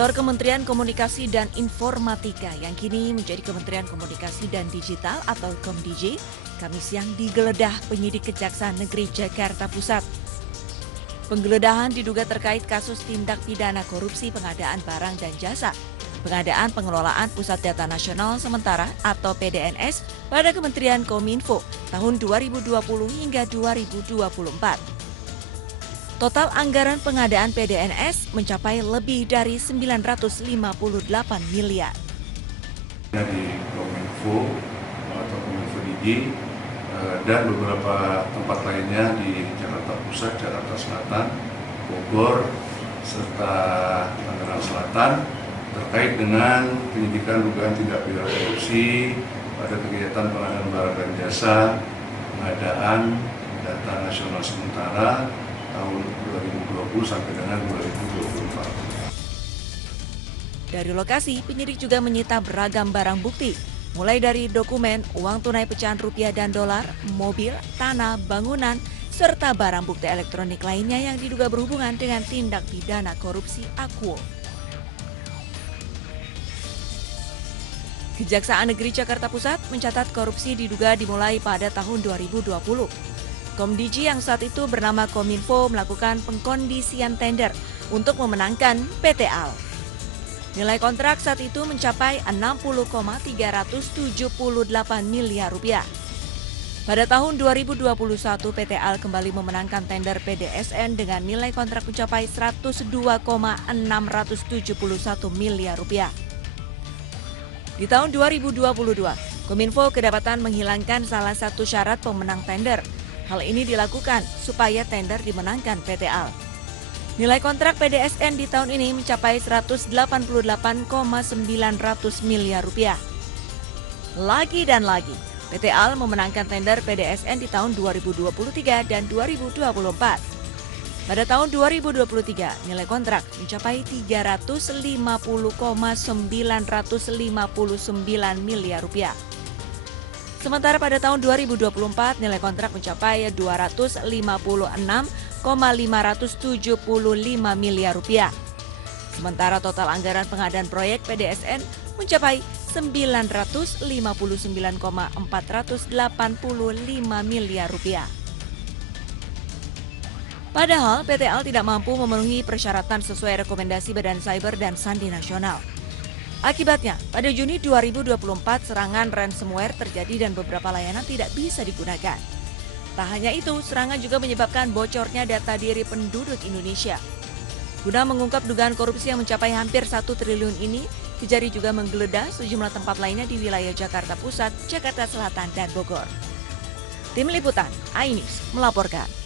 Kantor Kementerian Komunikasi dan Informatika yang kini menjadi Kementerian Komunikasi dan Digital atau KOMDIJ, Kamis siang digeledah penyidik Kejaksaan Negeri Jakarta Pusat. Penggeledahan diduga terkait kasus tindak pidana korupsi pengadaan barang dan jasa, pengadaan pengelolaan Pusat Data Nasional Sementara atau PDNS pada Kementerian Kominfo tahun 2020 hingga 2024. Total anggaran pengadaan PDNS mencapai lebih dari 958 miliar. Di Kominfo atau Kominfo DG dan beberapa tempat lainnya di Jakarta Pusat, Jakarta Selatan, Bogor, serta Tangerang Selatan terkait dengan penyidikan dugaan tindak pidana korupsi pada kegiatan pengadaan barang dan jasa, pengadaan data nasional sementara tahun 2020 sampai dengan 2024. Dari lokasi, penyidik juga menyita beragam barang bukti, mulai dari dokumen, uang tunai pecahan rupiah dan dolar, mobil, tanah, bangunan, serta barang bukti elektronik lainnya yang diduga berhubungan dengan tindak pidana korupsi Akuo. Kejaksaan Negeri Jakarta Pusat mencatat korupsi diduga dimulai pada tahun 2020. KOMDIJ yang saat itu bernama Kominfo melakukan pengkondisian tender untuk memenangkan PT AL. Nilai kontrak saat itu mencapai 60,378 miliar rupiah. Pada tahun 2021, PT AL kembali memenangkan tender PDSN dengan nilai kontrak mencapai 102,671 miliar rupiah. Di tahun 2022, Kominfo kedapatan menghilangkan salah satu syarat pemenang tender. Hal ini dilakukan supaya tender dimenangkan PT AL. Nilai kontrak PDSN di tahun ini mencapai 188,900 miliar rupiah. Lagi dan lagi, PT AL memenangkan tender PDSN di tahun 2023 dan 2024. Pada tahun 2023, nilai kontrak mencapai 350,959 miliar rupiah. Sementara pada tahun 2024 nilai kontrak mencapai 256,575 miliar rupiah. Sementara total anggaran pengadaan proyek PDSN mencapai 959,485 miliar rupiah. Padahal PT AL tidak mampu memenuhi persyaratan sesuai rekomendasi Badan Cyber dan Sandi Nasional. Akibatnya, pada Juni 2024 serangan ransomware terjadi dan beberapa layanan tidak bisa digunakan. Tak hanya itu, serangan juga menyebabkan bocornya data diri penduduk Indonesia. Guna mengungkap dugaan korupsi yang mencapai hampir 1 triliun ini, Kejari juga menggeledah sejumlah tempat lainnya di wilayah Jakarta Pusat, Jakarta Selatan, dan Bogor. Tim Liputan, iNews melaporkan.